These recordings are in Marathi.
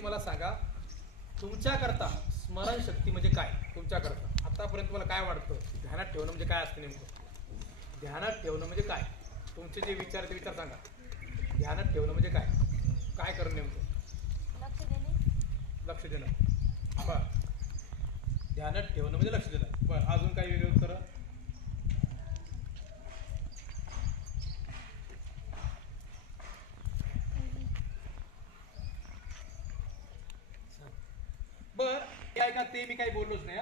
मला सांगा, तुमच्याकरता स्मरणशक्ती म्हणजे काय? तुमच्याकरता आतापर्यंत तुम्हाला काय वाटतं? ध्यानात ठेवणं म्हणजे काय असतं नेमकं? ध्यानात ठेवणं म्हणजे काय? तुमचे जे विचार ते विचार सांगा. ध्यानात ठेवणं म्हणजे काय? काय करणं नेमकं? लक्ष देणं. बरं. ध्यानात ठेवणं म्हणजे लक्ष देणं. बरं, अजून काही वेगळी उत्तरं? बर, हे ऐका, ते मी काही बोललोच नाही.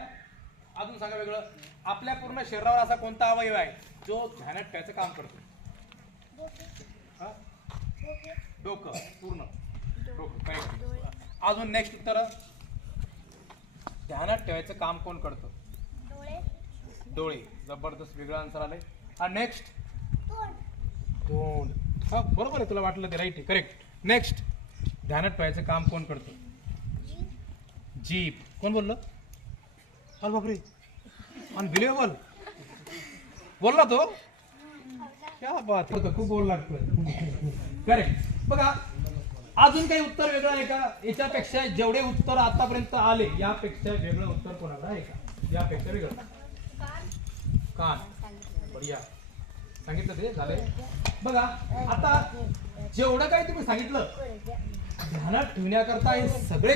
अजून सांगा वेगळं. आपल्या पूर्ण शरीरावर असा कोणता अवयव आहे जो ध्यानात ठेवायचं काम करतो? डोकं. पूर्ण डोकं. काय? अजून नेक्स्ट उत्तर. ध्यानात ठेवायचं काम कोण करतं? डोळे. जबरदस्त, वेगळं आन्सर आलंय. हा, नेक्स्ट. तोंड. हा, बरोबर आहे, तुला वाटलं ते राईट आहे, करेक्ट. नेक्स्ट, ध्यानात ठेवायचं काम कोण करतं? जीभ. कोण बोललं? अरे बापरे, अनबिलिव्हेबल बोलला तो. क्या बात होतं, खूप बोल लागतं. करेक्ट. बघा, अजून काही उत्तर वेगळं आहे का? याच्यापेक्षा जेवढे उत्तर आतापर्यंत आले यापेक्षा वेगळं उत्तर कोणाला आहे का? यापेक्षा वेगळं. कान. बढिया, सांगितलं ते झालंय. बघा, आता जेवढं काही तुम्ही सांगितलं ध्यानात ठेवण्याकरता हे सगळे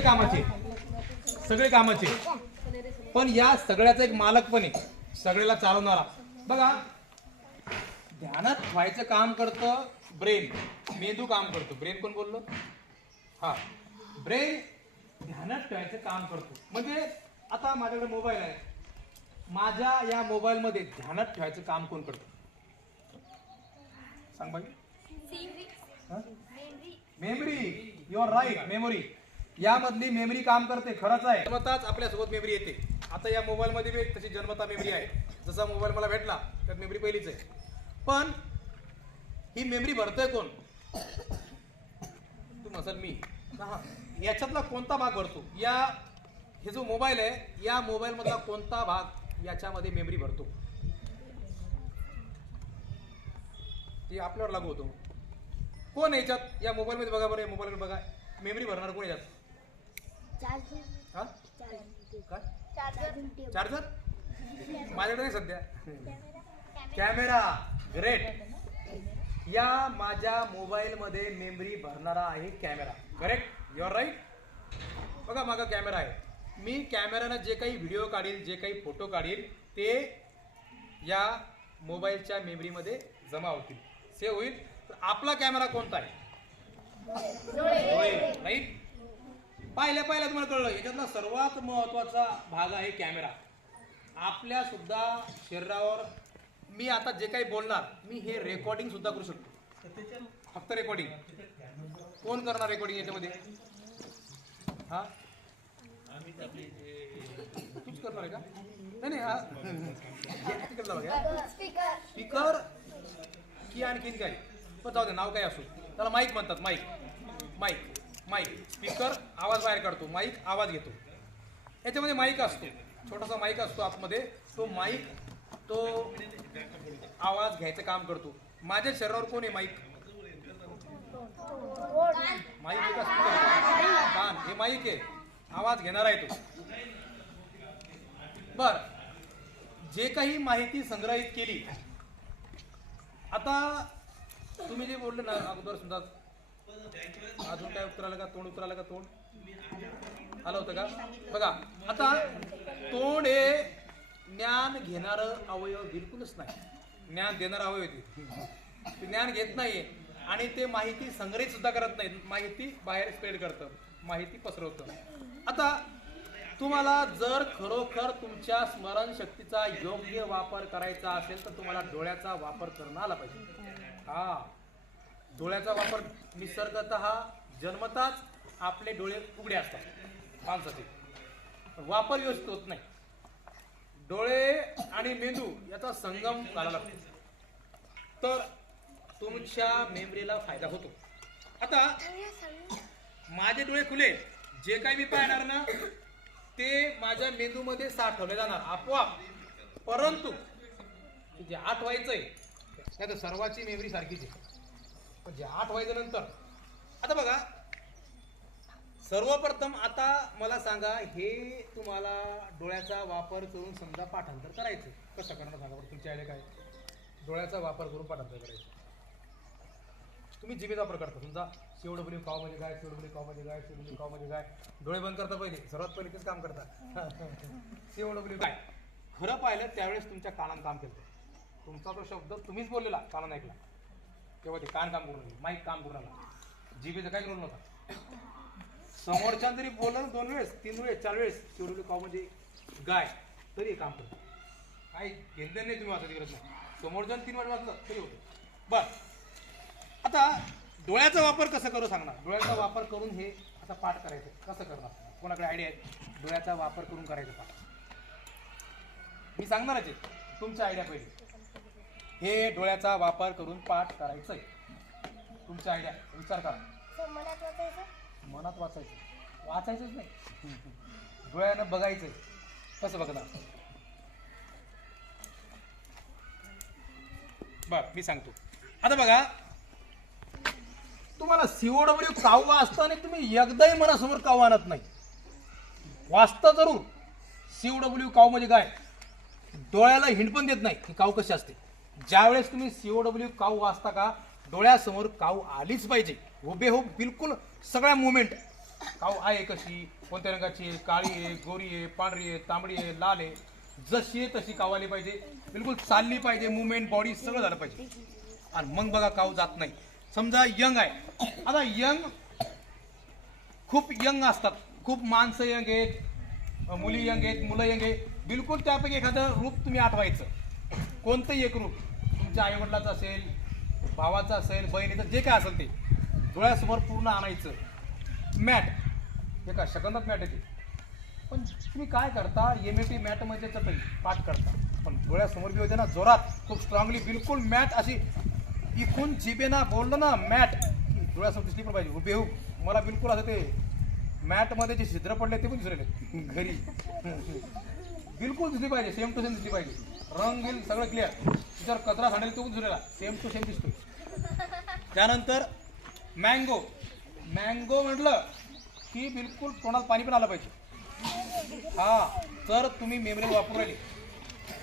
कामाचे, पण या सगळ्याचा एक मालक पण आहे, सगळ्याला चालवणारा. बघा, ध्यानात ठेवायचं काम करतं ब्रेन, मेंदू काम करतो. ब्रेन कोण बोललो? हा, ब्रेन ध्यानात ठेवायचं काम करतो. म्हणजे आता माझ्याकडे मोबाईल आहे, माझ्या या मोबाईल मध्ये ध्यानात ठेवायचं काम कोण करतं? सांग बाई. Memory. You are right, memory. यामधली मेमरी काम करते, खरंच आहे. जन्मताच आपल्यासोबत मेमरी येते. आता या मोबाईल मध्ये बी तशी जन्मता मेमरी आहे. जसा मोबाईल मला भेटला त्यात मेमरी पहिलीच आहे, पण ही मेमरी भरतोय कोण? तू म्हणसाल मी. याच्यातला कोणता भाग भरतो? हे जो मोबाईल आहे, या मोबाईल मधला कोणता भाग याच्यामध्ये मेमरी भरतो? ती आपल्यावर लागू होतो. कोण याच्यात या मोबाईल मध्ये? बघा बरं, मोबाईल बघा, मेमरी भरणार कोण याच्यात? चार्जर. माझ्याकडे नाही सध्या. कॅमेरा. ग्रेट. या माझ्या मोबाईल मध्ये मेमरी भरणारा आहे camera. Correct, you are right. बघा, माझा कॅमेरा आहे. मी कॅमेरानं जे काही व्हिडिओ काढील, जे काही फोटो काढील, ते या मोबाईलच्या मेमरी मध्ये जमा होतील, सेव्ह होईल. तर आपला कॅमेरा कोणता आहे? डोळे. राईट. पहिल्या तुम्हाला कळलं, याच्यातला सर्वात महत्वाचा भाग आहे कॅमेरा. आपल्या सुद्धा शरीरावर मी आता जे काही बोलणार, मी हे रेकॉर्डिंग सुद्धा करू शकतो. फक्त रेकॉर्डिंग. कोण करणार रेकॉर्डिंग याच्यामध्ये? हा, तूच करणार आहे का? नाही, हा स्पीकर की आणखीन काय? पण जाऊ दे, नाव काय असो, त्याला माईक म्हणतात. माईक. स्पीकर आवाज बाहेर काढतो, माईक आवाज घेतो. याच्यामध्ये माईक असतो, छोटासा माईक असतो आतमध्ये. तो माईक तो आवाज घ्यायचं काम करतो. माझ्या शरीरावर कोण आहे माईक? माईक का स्पीकर? कान. हे माईक आहे, आवाज घेणार आहे तो. बर, जे काही माहिती संग्रहित केली, आता तुम्ही जे बोलले ना अगोदर, समजा अजून काय उत्तर आलं का? तोंड उत्तर आलं का? तोंड आलं होतं का? बघा, आता तोंड हे ज्ञान घेणारं अवयव बिलकुलच नाही. ज्ञान देणारं अवयव ते ज्ञान घेत नाहीये, आणि ते माहिती संग्रहित सुद्धा करत नाही. माहिती बाहेर स्प्रेड करतं, माहिती पसरवतं. आता तुम्हाला जर खरोखर तुमच्या स्मरणशक्तीचा योग्य वापर करायचा असेल तर तुम्हाला डोळ्याचा वापर करणं आला पाहिजे. हा, डोळ्याचा वापर निसर्गतः जन्मताच आपले डोळे उघडे असतात माणसाचे, वापर व्यवस्थित होत नाही. डोळे आणि मेंदू याचा संगम झाला लागतो, तर तुमच्या मेमरीला फायदा होतो. आता माझे डोळे खुले, जे काही मी पाहणार ना ते माझ्या मेंदूमध्ये साठवले जाणार आपोआप. परंतु जे आठवायचंय, नाही तर सर्वाची मेमरी सारखीच आहे, पण जे आठवायचं नंतर. आता बघा, सर्वप्रथम आता मला सांगा, हे तुम्हाला डोळ्याचा वापर करून समजा पाठांतर करायचं, कसं करणार सांगा बरं. तुमच्या आयडिया काय? डोळ्याचा वापर करून पाठांतर करायचं. तुम्ही जिभेचा वापर करता. समजा COW काव म्हणजे काय, COW काव म्हणजे काय, COW काव म्हणजे काय. डोळे बंद करता पहिले, सर्वात पहिले तेच काम करता. COW काय खरं पाहिलं त्यावेळेस तुमच्या कानानं काम केलं. तुमचा तो शब्द तुम्हीच बोललेला, कानानं ऐकला, तेव्हा ते कान काम करून माईक काम करून आला. जिभेचं काही रोल नव्हता. समोरच्या जरी बोललं 2 वेळेस 3 वेळेस 4 वेळेस COW काव म्हणजे गाय तरी काम करतं. काही घेणं नाही, तुम्ही वाचायची गरज नाही. समोरच्या 3 वेळ वाचलं तरी होतं. बर, आता डोळ्याचा वापर कसं करू सांगणार. डोळ्याचा वापर करून हे असा पाठ करायचं कसं करणार. कोणाकडे आयडिया आहे डोळ्याचा वापर करून करायचं पाठ? मी सांगणारच आहे, तुमच्या आयडिया पहिले. हे डोळ्याचा वापर करून पाठ करायचंय. तुमच्या आयडिया विचार करा. मनात वाचायचं, वाचायचंच नाही, डोळ्यानं बघायचंय. कसं बघणार? बर, मी सांगतो. आता बघा, तुम्हाला COW काव वाचता आणि तुम्ही एकदाही मनासमोर काव आणत नाही. वाचता जरूर COW काव म्हणजे काय, डोळ्याला हिंड पण देत नाही की काव कशी असते. ज्यावेळेस तुम्ही COW काव वाचता का, डोळ्यासमोर काव आलीच पाहिजे. हुबेहूब बिलकुल सगळ्या मुवमेंट, काव आहे कशी, कोणत्या रंगाची आहे, काळी आहे, गोरी आहे, पांढरी आहे, तांबडी आहे, लाल आहे, जशी आहे तशी काव आली पाहिजे. बिलकुल चालली पाहिजे, मुवमेंट, बॉडी सगळं झालं पाहिजे. आणि मग बघा काव जात नाही. समजा यंग आहे, आता यंग खूप यंग असतात, खूप माणसं यंग आहेत, मुली यंग आहेत, मुलं यंग आहेत. बिलकुल त्यापैकी एखादं रूप तुम्ही आठवायचं. कोणतंही एक रूप तुमच्या आईवडिलाचं असेल, भावाचं असेल, बहिणीचं, जे काय असेल ते डोळ्यासमोर पूर्ण आणायचं. मॅट हे का शकंदात मॅट येते, पण तुम्ही काय करता, MAT मॅट मध्ये तरी पाठ करता, पण डोळ्यासमोर बी होते ना जोरात, खूप स्ट्रॉंगली, बिलकुल मॅट अशी इकून जिभेना बोललं ना मॅट, डोळ्यासमोर दिसली पण पाहिजे हुबेहूब. मला बिलकुल असं ते मॅटमध्ये जे छिद्र पडले ते पण दिसले घरी, बिलकुल दिसली पाहिजे, सेम टू सेम दिसली पाहिजे. रंग बिल सगळं क्लिअर. त्याच्यावर कचरा सांडेल तो पण दिसलेला सेम टू सेम दिसतोय. त्यानंतर मँगो, मँगो म्हटलं की बिलकुल तोंडात पाणी पण आलं पाहिजे. हा, तर तुम्ही मेमरी वापरू राहिली.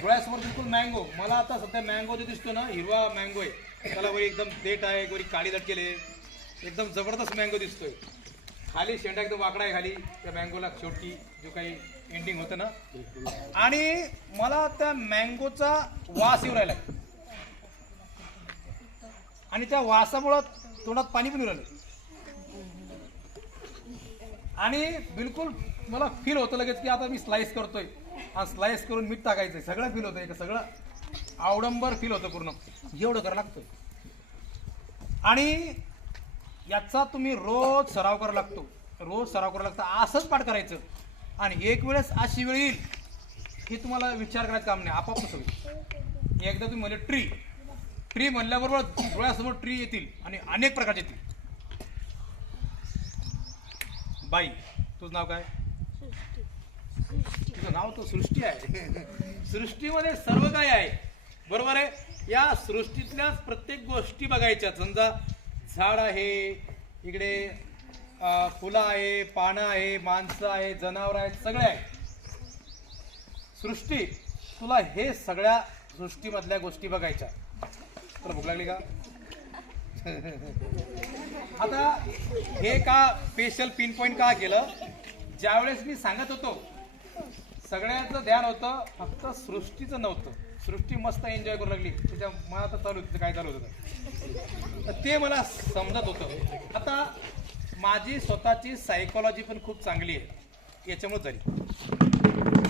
डोळ्यासमोर बिलकुल मँगो. मला आता सध्या मँगो जो दिसतो ना, हिरवा मँगो आहे, त्याला वरी एकदम देठ आहे, वरी काळी लटकेले, एकदम जबरदस्त मँगो दिसतोय. खाली शेंडा एकदम वाकडा आहे खाली त्या मँगोला, शेवटी जो काही एंडिंग होतं ना. आणि मला त्या मँगोचा वास येऊ राहिला आणि त्या वासामुळं तोंडात पाणी पण येऊ राहिलं. आणि बिलकुल मला फील होतं लगेच की आता मी स्लाइस करतोय, हा स्लाइस करून मीठ टाकायचंय. सगळं फील होतं, सगळं आवडंबर फील होतं पूर्ण. एवढं करावं लागतं. आणि याचा तुम्ही रोज सराव करावा लागतो, रोज सराव करावा लागतो. असंच पाठ करायचं. आणि एक वेळेस अशी वेळ येईल की तुम्हाला विचार करायचं काम नाही, आपाप तसं होईल. एकदा तुम्ही म्हणले ट्री, ट्री म्हणल्याबरोबर डोळ्यासमोर ट्री येतील आणि अनेक प्रकारचे येतील. बाई, तुझं नाव काय? तुझं नाव तर सृष्टी आहे. सृष्टीमध्ये सर्व काय आहे, बरोबर आहे. या सृष्टीतल्या प्रत्येक गोष्टी बघायच्या. समजा झाड आहे, इकडे फुलं आहे, पानं आहे, माणसं आहे, जनावर आहेत, सगळे आहे. सृष्टी, तुला हे सगळ्या सृष्टीमधल्या गोष्टी बघायच्या. तुला भूक लागली का? आता हे का स्पेशल पिन पॉइंट का केलं, ज्यावेळेस मी सांगत होतो सगळ्यांचं ध्यान होतं, फक्त सृष्टीचं नव्हतं. सृष्टी मस्त एन्जॉय करू लागली, तिच्या मनात चालू होतं काय चालू होतं ते मला समजत होतं. आता माझी स्वतःची सायकोलॉजी पण खूप चांगली आहे, याच्यामुळे झाली.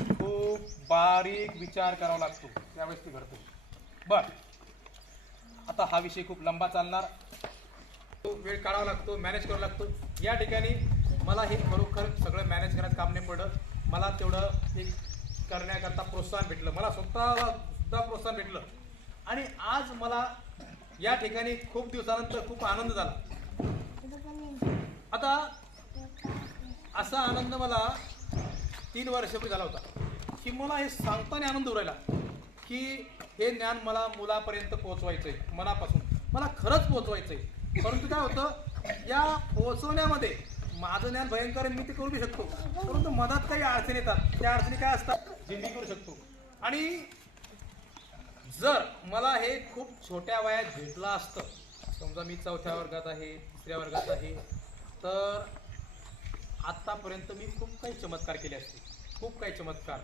खूप बारीक विचार करावा लागतो त्यावेळेस ते घडतो. बरं, आता हा विषय खूप लंबा चालणार, तो वेळ काढावा लागतो, मॅनेज करावा लागतो. या ठिकाणी मला हे खरोखर सगळं मॅनेज करायचं काम नाही पडलं. मला तेवढं एक करण्याकरता प्रोत्साहन भेटलं, मला स्वतःला सुद्धा प्रोत्साहन भेटलं. आणि आज मला या ठिकाणी खूप दिवसानंतर खूप आनंद झाला. आता असा आनंद मला 3 वर्षापूर्वी झाला होता की मला हे सांगताना आनंद उरायला की हे ज्ञान मला मुलापर्यंत पोहोचवायचंय, मनापासून मला खरंच पोहोचवायचंय. परंतु काय होतं, या पोहोचवण्यामध्ये माझं ज्ञान भयंकर आहे, मी ते करू बी शकतो, परंतु मधात काही अडचणी येतात, त्या अडचणी काय असतात जे मी करू शकतो. आणि जर मला हे खूप छोट्या वयात भेटलं असतं, समजा मी 4थ्या वर्गात आहे, 3ऱ्या वर्गात आहे, तर आत्तापर्यंत मी खूप काही चमत्कार केले असते, खूप काही चमत्कार.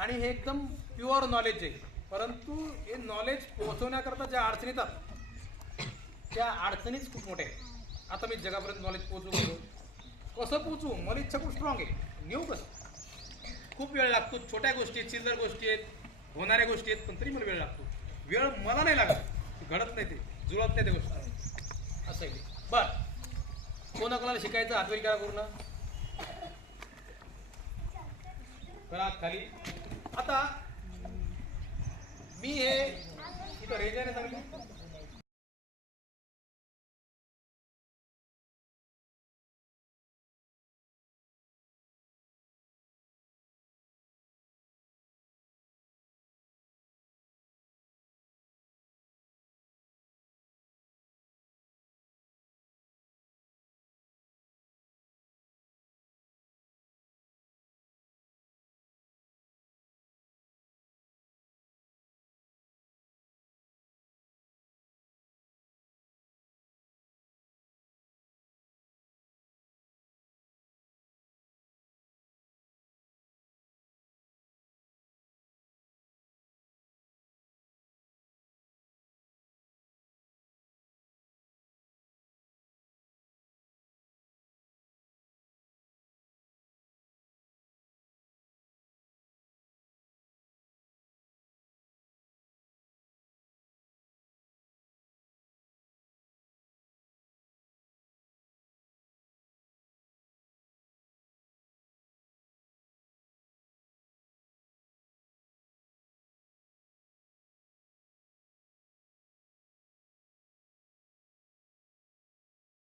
आणि हे एकदम प्युअर नॉलेज आहे, परंतु हे नॉलेज पोहोचवण्याकरता ज्या अडचणी येतात त्या अडचणीच खूप मोठ्या आहेत. आता मी जगापर्यंत नॉलेज पोहोचू कसं पोहोचू, मला इच्छा खूप स्ट्रॉंग आहे, नेऊ कसं, खूप वेळ लागतो. छोट्या गोष्टी आहेत, चिल्लर गोष्टी आहेत, होणाऱ्या गोष्टी आहेत, पण तरी मला वेळ लागतो. वेळ मला नाही लागत, घडत नाही, ते जुळत नाही त्या गोष्टी, असं आहे ते. बरं, कोणाकोणाला शिकायचं हातवरी करा करू ना, करा खाली. आता मी हे इथं रेंज आहे ना चांगली,